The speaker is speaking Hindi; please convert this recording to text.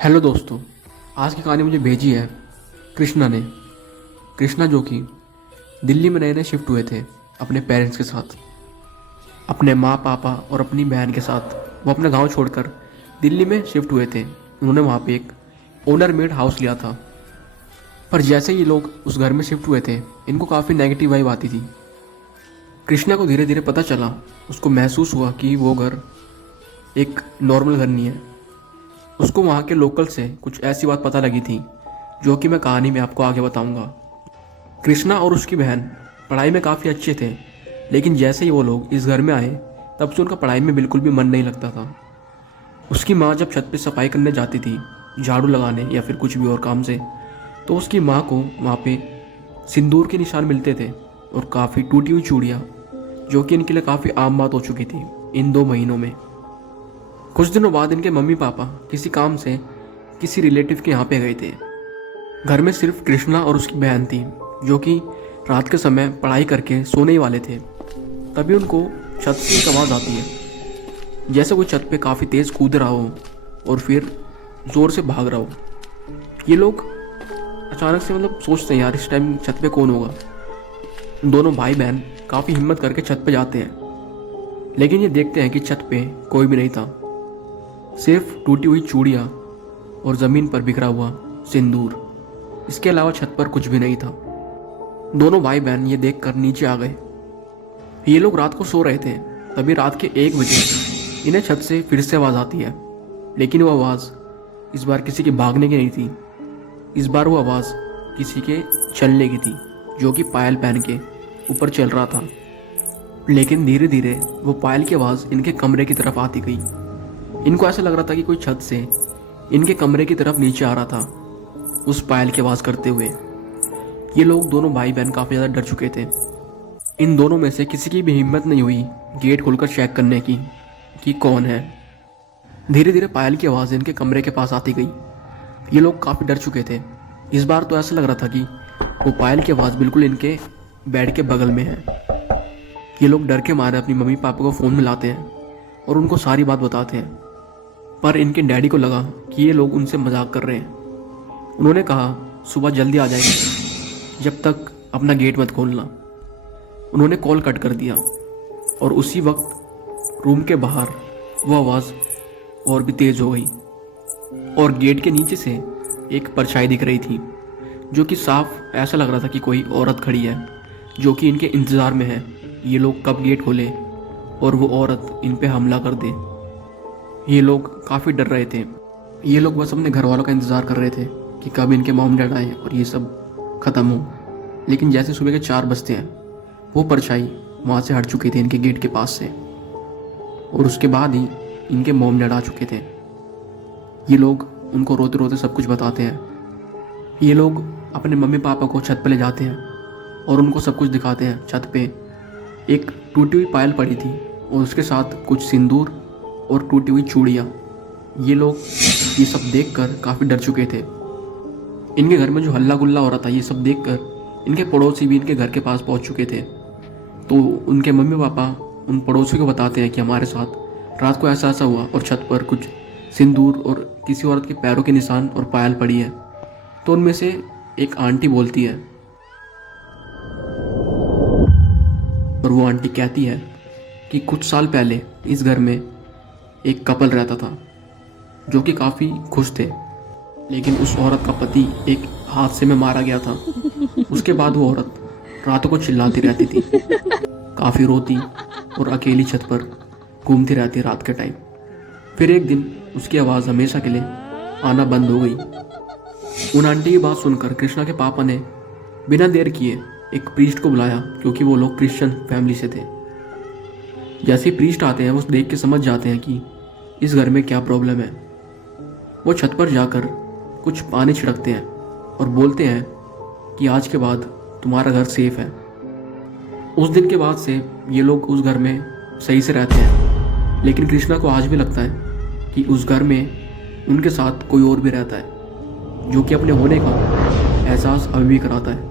हेलो दोस्तों, आज की कहानी मुझे भेजी है कृष्णा ने। कृष्णा जो कि दिल्ली में नए नए शिफ्ट हुए थे अपने पेरेंट्स के साथ, अपने माँ पापा और अपनी बहन के साथ। वो अपना गांव छोड़कर दिल्ली में शिफ्ट हुए थे। उन्होंने वहाँ पे एक ओनर मेड हाउस लिया था। पर जैसे ये लोग उस घर में शिफ्ट हुए थे, इनको काफ़ी नेगेटिव वाइब आती थी। कृष्णा को धीरे धीरे पता चला, उसको महसूस हुआ कि वो घर एक नॉर्मल घर नहीं है। उसको वहाँ के लोकल से कुछ ऐसी बात पता लगी थी जो कि मैं कहानी में आपको आगे बताऊंगा। कृष्णा और उसकी बहन पढ़ाई में काफ़ी अच्छे थे, लेकिन जैसे ही वो लोग इस घर में आए तब से उनका पढ़ाई में बिल्कुल भी मन नहीं लगता था। उसकी माँ जब छत पे सफाई करने जाती थी, झाड़ू लगाने या फिर कुछ भी और काम से, तो उसकी माँ को वहाँ पे सिंदूर के निशान मिलते थे और काफ़ी टूटी हुई चूड़ियाँ, जो कि इनके लिए काफ़ी आम बात हो चुकी थी इन 2 महीनों में। कुछ दिनों बाद इनके मम्मी पापा किसी काम से किसी रिलेटिव के यहाँ पे गए थे। घर में सिर्फ कृष्णा और उसकी बहन थी, जो कि रात के समय पढ़ाई करके सोने ही वाले थे। तभी उनको छत से एक आवाज़ आती है, जैसे कोई छत पे काफ़ी तेज़ कूद रहा हो और फिर ज़ोर से भाग रहा हो। ये लोग अचानक से सोचते हैं, यार इस टाइम छत पे कौन होगा। दोनों भाई बहन काफ़ी हिम्मत करके छत पे जाते हैं, लेकिन ये देखते हैं कि छत पे कोई भी नहीं था, सिर्फ टूटी हुई चूड़ियाँ और ज़मीन पर बिखरा हुआ सिंदूर। इसके अलावा छत पर कुछ भी नहीं था। दोनों भाई बहन ये देखकर नीचे आ गए। ये लोग रात को सो रहे थे। तभी रात के 1 बजे इन्हें छत से फिर से आवाज़ आती है, लेकिन वो आवाज़ इस बार किसी के भागने की नहीं थी। इस बार वो आवाज़ किसी के चलने की थी, जो कि पायल पहन के ऊपर चल रहा था। लेकिन धीरे धीरे वो पायल की आवाज़ इनके कमरे की तरफ आती गई। इनको ऐसा लग रहा था कि कोई छत से इनके कमरे की तरफ नीचे आ रहा था, उस पायल की आवाज़ करते हुए। ये लोग दोनों भाई बहन काफ़ी ज़्यादा डर चुके थे। इन दोनों में से किसी की भी हिम्मत नहीं हुई गेट खोलकर चेक करने की कि कौन है। धीरे धीरे पायल की आवाज़ इनके कमरे के पास आती गई। ये लोग काफ़ी डर चुके थे। इस बार तो ऐसा लग रहा था कि वो पायल की आवाज़ बिल्कुल इनके बेड के बगल में है। ये लोग डर के मारे अपनी मम्मी पापा को फ़ोन मिलाते हैं और उनको सारी बात बताते हैं। पर इनके डैडी को लगा कि ये लोग उनसे मजाक कर रहे हैं। उन्होंने कहा, सुबह जल्दी आ जाएंगे, जब तक अपना गेट मत खोलना। उन्होंने कॉल कट कर दिया और उसी वक्त रूम के बाहर वो आवाज़ और भी तेज़ हो गई और गेट के नीचे से एक परछाई दिख रही थी, जो कि साफ ऐसा लग रहा था कि कोई औरत खड़ी है, जो कि इनके इंतज़ार में है ये लोग कब गेट खोले और वो औरत इन पे हमला कर दे। ये लोग काफ़ी डर रहे थे। ये लोग बस अपने घर वालों का इंतज़ार कर रहे थे कि कब इनके मॉम डैड आए और ये सब ख़त्म हो। लेकिन जैसे सुबह के 4 बजते हैं, वो परछाई वहाँ से हट चुकी थी इनके गेट के पास से, और उसके बाद ही इनके मॉम डैड आ चुके थे। ये लोग उनको रोते रोते सब कुछ बताते हैं। ये लोग अपने मम्मी पापा को छत पर ले जाते हैं और उनको सब कुछ दिखाते हैं। छत पे एक टूटी हुई पायल पड़ी थी और उसके साथ कुछ सिंदूर और टूटी हुई चूड़ियाँ। ये लोग ये सब देखकर काफ़ी डर चुके थे। इनके घर में जो हल्ला गुल्ला हो रहा था, ये सब देखकर इनके पड़ोसी भी इनके घर के पास पहुंच चुके थे। तो उनके मम्मी पापा उन पड़ोसी को बताते हैं कि हमारे साथ रात को ऐसा ऐसा हुआ और छत पर कुछ सिंदूर और किसी औरत के पैरों के निशान और पायल पड़ी है। तो उनमें से एक आंटी बोलती है और वो आंटी कहती है कि कुछ साल पहले इस घर में एक कपल रहता था, जो कि काफ़ी खुश थे, लेकिन उस औरत का पति एक हादसे में मारा गया था। उसके बाद वो औरत रातों को चिल्लाती रहती थी, काफ़ी रोती और अकेली छत पर घूमती रहती रात के टाइम। फिर एक दिन उसकी आवाज़ हमेशा के लिए आना बंद हो गई। उन आंटी की बात सुनकर कृष्णा के पापा ने बिना देर किए एक प्रीस्ट को बुलाया, क्योंकि वो लोग क्रिश्चियन फैमिली से थे। जैसे ही प्रीस्ट आते हैं, वो देख के समझ जाते हैं कि इस घर में क्या प्रॉब्लम है। वो छत पर जाकर कुछ पानी छिड़कते हैं और बोलते हैं कि आज के बाद तुम्हारा घर सेफ है। उस दिन के बाद से ये लोग उस घर में सही से रहते हैं, लेकिन कृष्णा को आज भी लगता है कि उस घर में उनके साथ कोई और भी रहता है, जो कि अपने होने का एहसास अभी भी कराता है।